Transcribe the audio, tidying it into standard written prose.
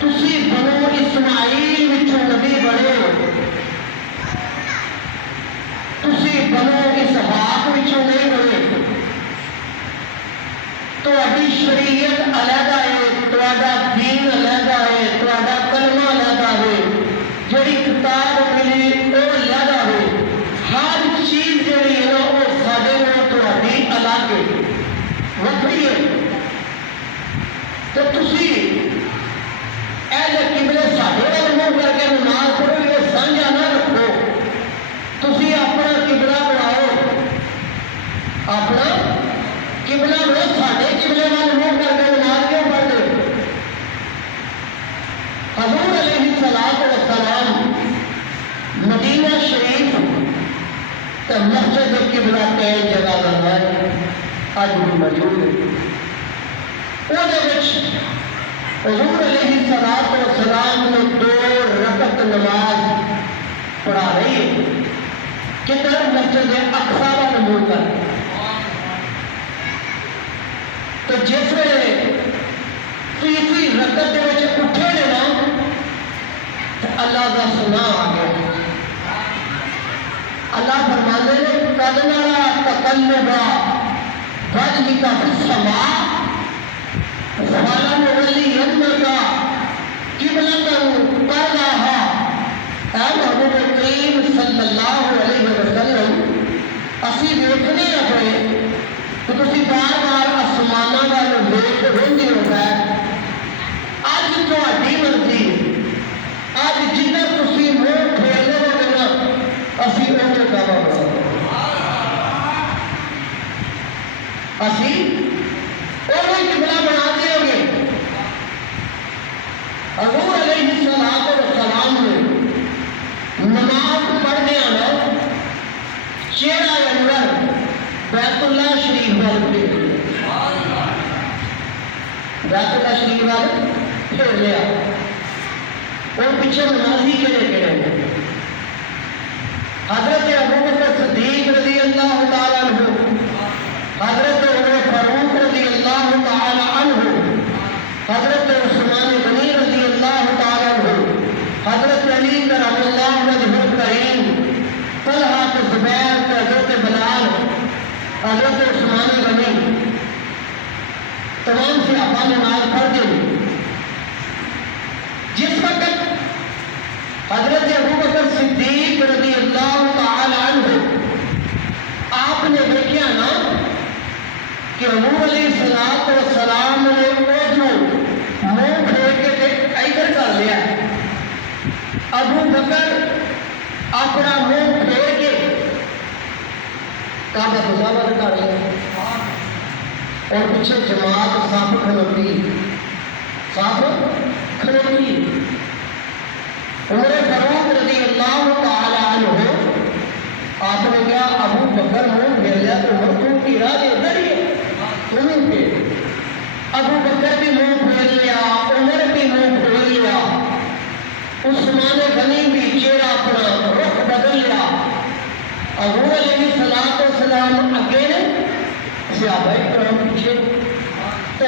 تسی بنو اسماعیل وچوں نبی بنے ہو، تسی بنو اسحاق وچوں نہیں بنے، تہاڈی شریعت علیحدہ ہے، تہاڈا دین علیحدہ ہے، تہاڈا کلمہ علیحدہ ہے، جڑی کتاب ملی وہ علیحدہ ہے، ہر چیز جڑی ہے نا وہ ساڈے نال تہاڈی الگ ہے، وکری ہے۔ تو تسی اہل قبلے ساڈے وال منہ کر کے نماز پڑھو، یہ سانجھا نہ رکھو، تسی اپنا قبلہ بناؤ، اپنا قبلہ بناؤ، ساڈے قبلے وال منہ کر کے نماز کیوں پڑھتے؟ حضور علیہ الصلوۃ والسلام مدینہ شریف تے مسجد قبلہ تین جگہ بنائے، اج بھی موجود ہے۔ وہ حضور علیہ الصلوۃ والسلام نے 2 رکعت نماز پڑھا رہی ہے، کدھر؟ مسجد اقصی وال منہ کر۔ تو جس ویلے فی رکعت دے وچ اٹھے نے نا تو اللہ دا سنا آ گیا، اللہ فرماندے نے قد نرى تقلب وجهك في السماء فلنولينك قبلة ترضاها۔ اے محبوب کریم صلی اللہ علیہ وسلم، اسی ویکھنے پے کہ تسی بار بار آسماناں وال ویکھ رہندے ہو، اج تہاڈی مرضی ہے، اج جدھر تسی منہ پھیر لو گے نا اسی اوتھے کعبہ بناؤ، اسی اوہی قبلہ بنا دیو گے۔ حضور علیہ الصلوۃ والسلام نے نماز پڑھنے آنا چہرہ انور بیت اللہ شریف وال پھیر لیا، بیت اللہ شریف وال پھیر لیا، اور پیچھے نمازی کہڑے کہڑے ہیں؟ حضرت ابوبکر صدیق رضی اللہ تعالیٰ عنہ، حضرت عمر فاروق رضی اللہ تعالیٰ عنہ، حضرت عثمان غنی رضی اللہ تعالیٰ عنہ، حضرت علی کرم اللہ وجہ الکریم، طلحہ زبیر، حضرت بلال، حضرت عثمان غنی، تمام صحابہ نماز پڑھتے ہیں۔ جس وقت حضرت ابوبکر صدیق رضی اللہ تعالی عنہ آپ نے دیکھا نا کہ حضور علیہ الصلوۃ والسلام نے وہ جو منہ پھیر کے ادھر کر لیا، ابو بکر اپنا منہ پھیر کے کعبہ مصور کر لیا، اور پیچھے جماعت صف کھلوتی، صف کھلوتی۔ عمر فاروق رضی اللہ تعالی عنہ آپ نے کیا ابو بکر منہ پھیر لیا تو عمر تو کی راہ ادھر ہی ہے، تمہیں پھیر، ابو بکر بھی منہ پھیر لیا، عمر بھی منہ پھیر لیا، عثمان غنی بھی چہرہ اپنا رخ بدل لیا۔ حضور علیہ الصلوۃ والسلام اگے نے، صحابہ کرام